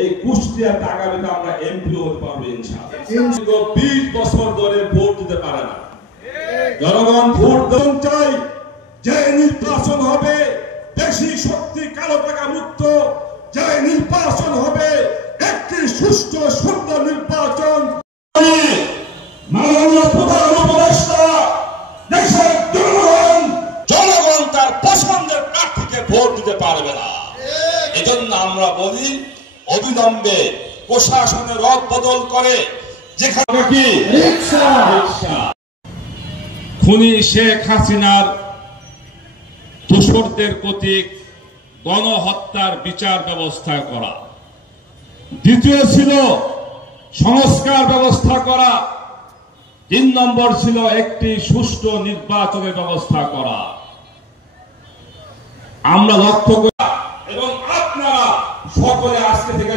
এই কুষ্টিয়াতে আগামীতে আমরা এমপি হতে পারবো ইনশাআল্লাহ। 20 বছর ধরে ভোট দিতে পারে না, জনগণ ভোট চাই। যে নির্বাচন হবে বেশি শক্তি কালো টাকা মুক্ত, যে নির্বাচন হবে একটি সুষ্ঠু সুন্দর নির্বাচন। মাননীয় প্রধান উপদেষ্টা, দেশের জনগণ তার পছন্দের প্রার্থীকে ভোট দিতে পারবে না। এজন্য আমরা বলি অবিলম্বে প্রশাসনের রদ বদল করে, যেখানে কি খুনি শেখ হাসিনার দোষরদের প্রতি গণহত্যার বিচার ব্যবস্থা করা, দ্বিতীয় ছিল সংস্কার ব্যবস্থা করা, 3 নম্বর ছিল একটি সুষ্ঠু নির্বাচনের ব্যবস্থা করা। আমরা লক্ষ্য করি এবং আপনারা সকলে আজকে থেকে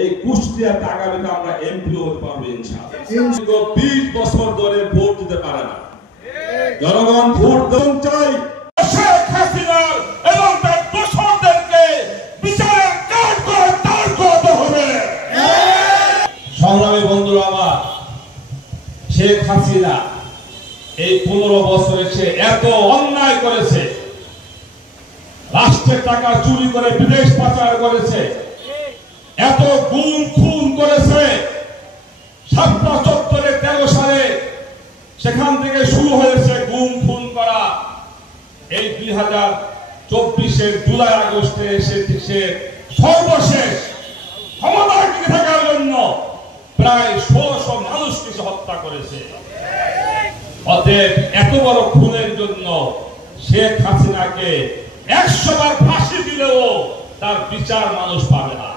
এই কুষ্টিয়াতে আগামীতে আমরা এমপি হতে পারবো ইনশাআল্লাহ। 20 বছর ধরে ভোট দিতে পারে না, জনগণ ভোট চাই। শেখ হাসিনা এবং তার দোষরদেরকে বিচারের কাঠগড়ায় করতে হবে। সংগ্রামী বন্ধুরা আমার, শেখ হাসিনা এই 15 বছরে সে এত অন্যায় করেছে, রাষ্ট্রের টাকা চুরি করে বিদেশ পাচার করেছে, এত গুম খুন করেছে। 7টা চত্বরে 13 সালে সেখান থেকে শুরু হয়েছে গুম খুন করা। এই 2024-এর জুলাই আগস্টে সে সর্বশেষ ক্ষমতায় টিকে থাকার জন্য প্রায় 1600 মানুষকে হত্যা করেছে। অতএব এত বড় খুনের জন্য শেখ হাসিনাকে 100 বার ফাঁসি দিলেও তার বিচার মানুষ পাবে না।